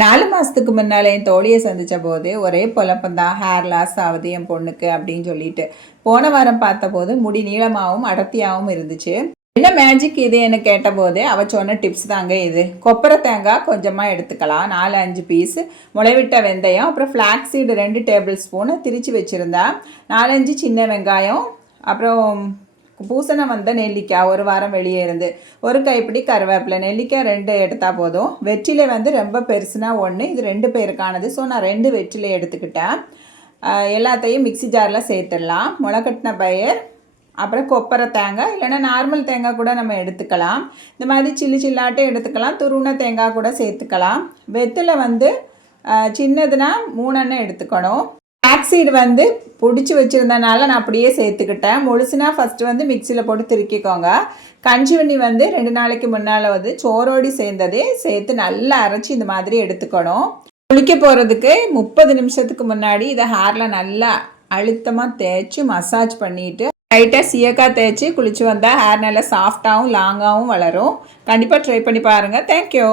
4 மாதத்துக்கு முன்னால் என் தோழியை சந்தித்த போது ஒரே பொழப்பந்தான், ஹேர் லாஸ் ஆகுது என் பொண்ணுக்கு அப்படின்னு சொல்லிட்டு. போன வாரம் பார்த்தபோது முடி நீளமாகவும் அடர்த்தியாகவும் இருந்துச்சு. என்ன மேஜிக் இது என்ன கேட்டபோது அவள் சொன்ன டிப்ஸ் தாங்க இது. கொப்பரை தேங்காய் கொஞ்சமாக எடுத்துக்கலாம், 4-5 பீஸு, முளைவிட்ட வெந்தயம், அப்புறம் ஃப்ளாக்ஸீடு 2 டேபிள் ஸ்பூனு திரித்து வச்சுருந்தா, 4-5 சின்ன வெங்காயம், அப்புறம் பூசணம் வந்த நெல்லிக்காய் 1 வாரம் வெளியே இருந்து, ஒரு கைப்பிடி கருவேப்பிலை, நெல்லிக்காய் 2 எடுத்தால் போதும். வெற்றிலை ரொம்ப பெருசுனா 1, இது 2 பேருக்கானது. ஸோ நான் 2 வெற்றிலை எடுத்துக்கிட்டேன். எல்லாத்தையும் மிக்சி ஜாரில் சேர்த்துடலாம். முளைக்கட்டின பயிர், அப்புறம் கொப்பரை தேங்காய், இல்லைன்னா நார்மல் தேங்காய் கூட நம்ம எடுத்துக்கலாம். இந்த மாதிரி சில்லாட்டே எடுத்துக்கலாம், துருவின தேங்காய் கூட சேர்த்துக்கலாம். வெற்றிலை சின்னதுன்னா 3 எண்ணெய் எடுத்துக்கணும். ஃப்ளாக்ஸீடு பிடிச்சி வச்சுருந்தனால நான் அப்படியே சேர்த்துக்கிட்டேன். முழுசுனா ஃபஸ்ட்டு மிக்சியில் போட்டு திருக்கிக்கோங்க. கஞ்சிவண்ணி 2 நாளைக்கு முன்னால் சோறோடி சேர்ந்ததே சேர்த்து நல்லா அரைச்சி இந்த மாதிரி எடுத்துக்கணும். குளிக்க போகிறதுக்கு 30 நிமிஷத்துக்கு முன்னாடி இதை ஹேரில் நல்லா அழுத்தமாக தேய்ச்சி மசாஜ் பண்ணிவிட்டு லைட்டாக சீயக்காய் தேய்ச்சி குளிச்சு வந்தால் ஹேர் நல்லா சாஃப்டாகவும் லாங்காகவும் வளரும். கண்டிப்பாக ட்ரை பண்ணி பாருங்கள். தேங்க்யூ.